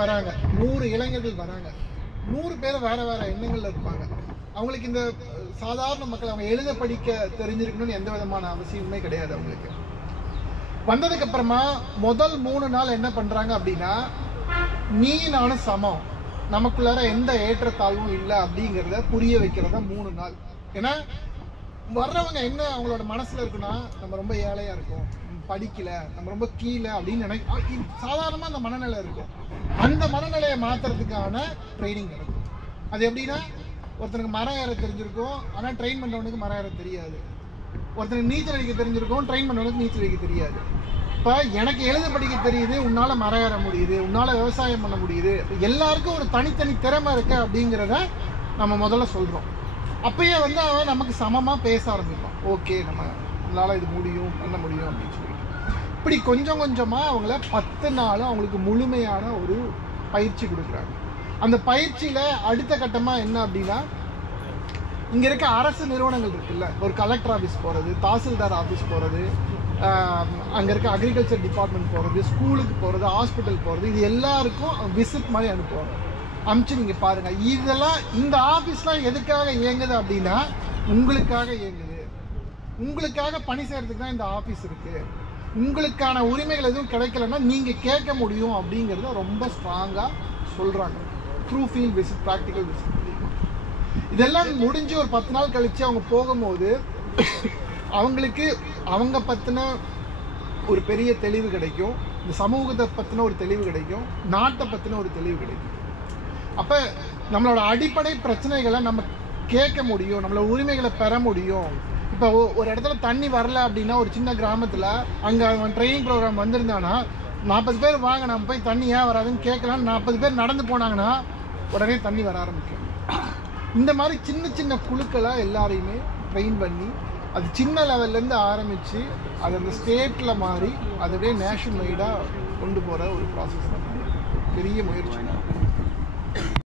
வராங்க, 100 இளைஞர்கள் வராங்க, 100 பேர் வேற வேற எண்ணங்கள்ல இருப்பாங்க. அவங்களுக்கு இந்த சாதாரண மக்கள் அவங்க எழுத படிக்க தெரிஞ்சிருக்கணும்னு எந்த விதமான அவசியமே கிடையாது. அவங்களுக்கு வந்ததுக்கு அப்புறமா முதல் 3 நாள் என்ன பண்றாங்க அப்படின்னா, நீ நானும் சமம், நமக்குள்ளார எந்த ஏற்றத்தாழ்வும் இல்லை அப்படிங்கிறத புரிய வைக்கிறதா 3 நாள். ஏன்னா வர்றவங்க என்ன அவங்களோட மனசுல இருக்குன்னா, நம்ம ரொம்ப ஏழையா இருக்கோம், படிக்கல, நம்ம ரொம்ப கீழே அப்படின்னு சாதாரணமா அந்த மனநிலை இருக்கும். அந்த மனநிலையை மாத்துறதுக்கான ட்ரைனிங் நடக்கும். அது எப்படின்னா, ஒருத்தனுக்கு மரம் ஏற தெரிஞ்சிருக்கும், ஆனால் ட்ரெயின் பண்ணுறவனுக்கு மரம் ஏற தெரியாது. ஒருத்தனுக்கு நீச்சல் அடிக்க தெரிஞ்சிருக்கும், ட்ரெயின் பண்ணுறவனுக்கு நீச்சல் அடிக்க தெரியாது. இப்போ எனக்கு எழுத படிக்க தெரியுது, உன்னால் மரம் ஏற முடியுது, உன்னால் விவசாயம் பண்ண முடியுது, எல்லாருக்கும் ஒரு தனித்தனி திறமை இருக்கு அப்படிங்கிறத நம்ம முதல்ல சொல்கிறோம். அப்பயே அவன் நமக்கு சமமாக பேச ஆரம்பிப்பான். ஓகே, நம்மளால் இது முடியும், பண்ண முடியும் அப்படின்னு சொல்லிட்டு இப்படி கொஞ்சம் கொஞ்சமாக அவங்கள 10 நாள் அவங்களுக்கு முழுமையான ஒரு பயிற்சி கொடுக்குறாங்க. அந்த பயிற்சியில் அடுத்த கட்டமாக என்ன அப்படின்னா, இங்கே இருக்க அரசு நிறுவனங்கள் இருக்குல்ல, ஒரு கலெக்டர் ஆஃபீஸ் போகிறது, தாசில்தார் ஆஃபீஸ் போகிறது, அங்கே இருக்க அக்ரிகல்ச்சர் டிபார்ட்மெண்ட் போகிறது, ஸ்கூலுக்கு போகிறது, ஹாஸ்பிட்டல் போகிறது, இது எல்லாருக்கும் விசிட் மாதிரி அனுப்புவாங்க. அனுப்பிச்சு நீங்கள் பாருங்கள், இதெல்லாம் இந்த ஆஃபீஸ்லாம் எதுக்காக இயங்குது அப்படின்னா, உங்களுக்காக இயங்குது. உங்களுக்காக பணி செய்கிறதுக்கு தான் இந்த ஆஃபீஸ் இருக்குது. உங்களுக்கான உரிமைகள் எதுவும் கிடைக்கலன்னா நீங்கள் கேட்க முடியும் அப்படிங்கிறத ரொம்ப ஸ்ட்ராங்காக சொல்கிறாங்க. True field visit, practical visit. இதெல்லாம் முடிஞ்சு ஒரு 10 நாள் கழித்து அவங்க போகும்போது அவங்களுக்கு அவங்க பற்றின ஒரு பெரிய தெளிவு கிடைக்கும், இந்த சமூகத்தை பற்றின ஒரு தெளிவு கிடைக்கும், நாட்டை பற்றின ஒரு தெளிவு கிடைக்கும். அப்போ நம்மளோட அடிப்படை பிரச்சனைகளை நம்ம கேட்க முடியும், நம்மளோட உரிமைகளை பெற முடியும். இப்போ ஒரு இடத்துல தண்ணி வரல அப்படின்னா, ஒரு சின்ன கிராமத்தில் அங்கே அவன் ட்ரைனிங் ப்ரோக்ராம் வந்திருந்தானா, 40 பேர் வாங்க நம்ம போய் தண்ணி ஏன் வராதுன்னு கேட்கலான்னு 40 பேர் நடந்து போனாங்கன்னா உடனே தண்ணி வர ஆரம்பிக்கும். இந்த மாதிரி சின்ன சின்ன குழுக்களை எல்லாரையுமே ட்ரெயின் பண்ணி, அது சின்ன லெவல்லேருந்து ஆரம்பித்து அது அந்த ஸ்டேட்டில் மாறி அதுவே நேஷனல் வைடாக கொண்டு போகிற ஒரு ப்ராசஸ் தான். பெரிய முயற்சி.